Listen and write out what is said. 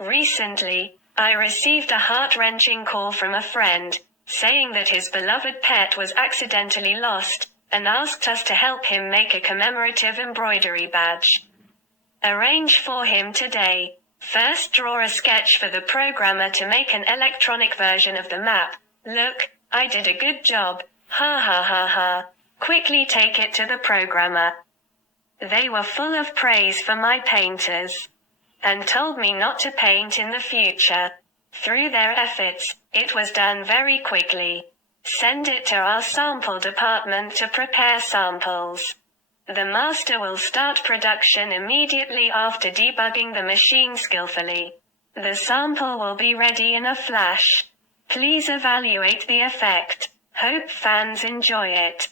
Recently, I received a heart-wrenching call from a friend, saying that his beloved pet was accidentally lost, and asked us to help him make a commemorative embroidery badge. Arrange for him today. First draw a sketch for the programmer to make an electronic version of the map. Look, I did a good job, ha ha ha ha. Quickly take it to the programmer. They were full of praise for my painters, and told me not to paint in the future. Through their efforts, it was done very quickly. Send it to our sample department to prepare samples. The master will start production immediately after debugging the machine skillfully. The sample will be ready in a flash. Please evaluate the effect. Hope fans enjoy it.